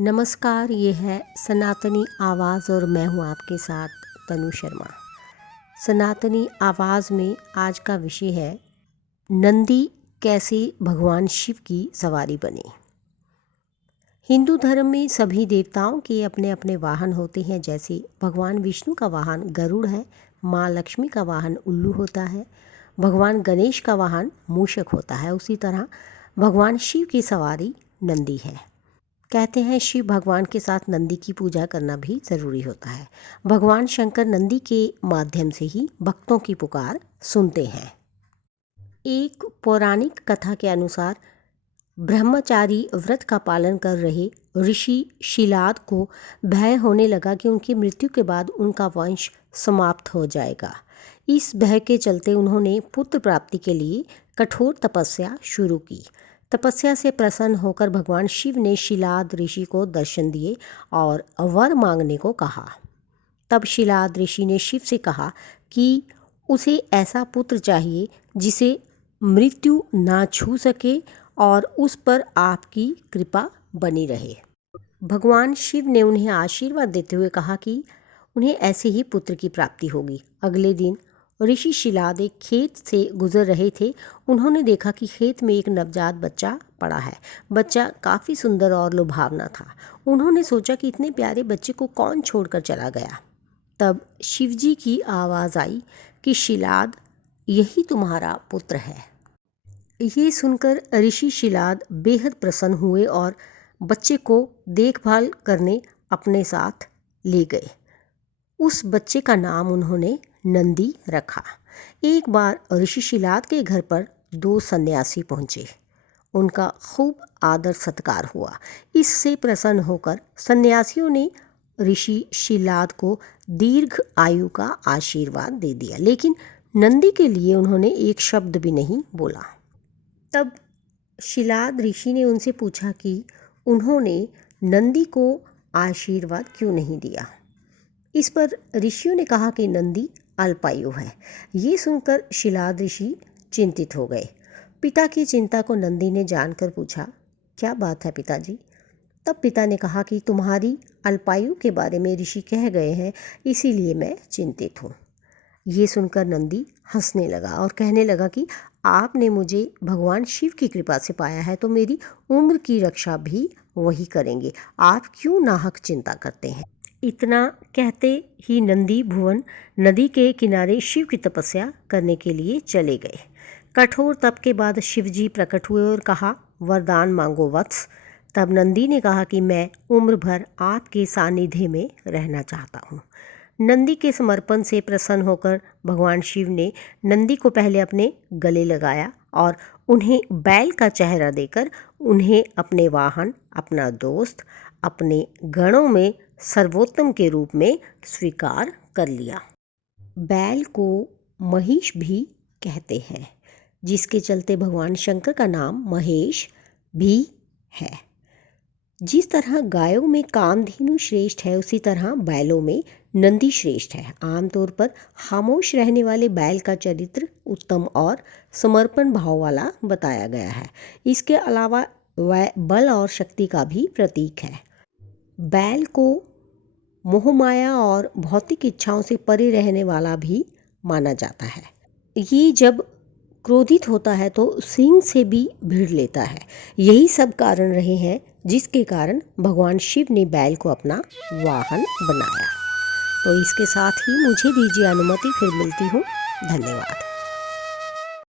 नमस्कार, ये है सनातनी आवाज़ और मैं हूँ आपके साथ तनु शर्मा। सनातनी आवाज़ में आज का विषय है नंदी कैसे भगवान शिव की सवारी बने। हिंदू धर्म में सभी देवताओं के अपने अपने वाहन होते हैं। जैसे भगवान विष्णु का वाहन गरुड़ है, माँ लक्ष्मी का वाहन उल्लू होता है, भगवान गणेश का वाहन मूषक होता है। उसी तरह भगवान शिव की सवारी नंदी है। कहते हैं शिव भगवान के साथ नंदी की पूजा करना भी ज़रूरी होता है। भगवान शंकर नंदी के माध्यम से ही भक्तों की पुकार सुनते हैं। एक पौराणिक कथा के अनुसार ब्रह्मचारी व्रत का पालन कर रहे ऋषि शिलाद को भय होने लगा कि उनकी मृत्यु के बाद उनका वंश समाप्त हो जाएगा। इस भय के चलते उन्होंने पुत्र प्राप्ति के लिए कठोर तपस्या शुरू की। तपस्या से प्रसन्न होकर भगवान शिव ने शिलाद ऋषि को दर्शन दिए और वर मांगने को कहा। तब शिलाद ऋषि ने शिव से कहा कि उसे ऐसा पुत्र चाहिए जिसे मृत्यु ना छू सके और उस पर आपकी कृपा बनी रहे। भगवान शिव ने उन्हें आशीर्वाद देते हुए कहा कि उन्हें ऐसे ही पुत्र की प्राप्ति होगी। अगले दिन ऋषि शिलाद एक खेत से गुजर रहे थे। उन्होंने देखा कि खेत में एक नवजात बच्चा पड़ा है। बच्चा काफ़ी सुंदर और लुभावना था। उन्होंने सोचा कि इतने प्यारे बच्चे को कौन छोड़कर चला गया। तब शिवजी की आवाज़ आई कि शिलाद, यही तुम्हारा पुत्र है। ये सुनकर ऋषि शिलाद बेहद प्रसन्न हुए और बच्चे को देखभाल करने अपने साथ ले गए। उस बच्चे का नाम उन्होंने नंदी रखा। एक बार ऋषि शिलाद के घर पर 2 सन्यासी पहुँचे। उनका खूब आदर सत्कार हुआ। इससे प्रसन्न होकर सन्यासियों ने ऋषि शिलाद को दीर्घ आयु का आशीर्वाद दे दिया, लेकिन नंदी के लिए उन्होंने एक शब्द भी नहीं बोला। तब शिलाद ऋषि ने उनसे पूछा कि उन्होंने नंदी को आशीर्वाद क्यों नहीं दिया। इस पर ऋषियों ने कहा कि नंदी अल्पायु है। ये सुनकर शिलाद ऋषि चिंतित हो गए। पिता की चिंता को नंदी ने जानकर पूछा, क्या बात है पिताजी? तब पिता ने कहा कि तुम्हारी अल्पायु के बारे में ऋषि कह गए हैं, इसीलिए मैं चिंतित हूँ। ये सुनकर नंदी हंसने लगा और कहने लगा कि आपने मुझे भगवान शिव की कृपा से पाया है, तो मेरी उम्र की रक्षा भी वही करेंगे। आप क्यों नाहक चिंता करते हैं? इतना कहते ही नंदी भुवन नदी के किनारे शिव की तपस्या करने के लिए चले गए। कठोर तप के बाद शिवजी प्रकट हुए और कहा, वरदान मांगो वत्स। तब नंदी ने कहा कि मैं उम्र भर आपके सानिध्य में रहना चाहता हूँ। नंदी के समर्पण से प्रसन्न होकर भगवान शिव ने नंदी को पहले अपने गले लगाया और उन्हें बैल का चेहरा देकर उन्हें अपने वाहन, अपना दोस्त, अपने गणों में सर्वोत्तम के रूप में स्वीकार कर लिया। बैल को महिष भी कहते हैं, जिसके चलते भगवान शंकर का नाम महेश भी है। जिस तरह गायों में कामधेनु श्रेष्ठ है, उसी तरह बैलों में नंदी श्रेष्ठ है। आमतौर पर खामोश रहने वाले बैल का चरित्र उत्तम और समर्पण भाव वाला बताया गया है। इसके अलावा वह बल और शक्ति का भी प्रतीक है। बैल को मोहमाया और भौतिक इच्छाओं से परे रहने वाला भी माना जाता है। ये जब क्रोधित होता है तो सिंह से भी भिड़ लेता है। यही सब कारण रहे हैं जिसके कारण भगवान शिव ने बैल को अपना वाहन बनाया। तो इसके साथ ही मुझे दीजिए अनुमति, फिर मिलती हूँ। धन्यवाद।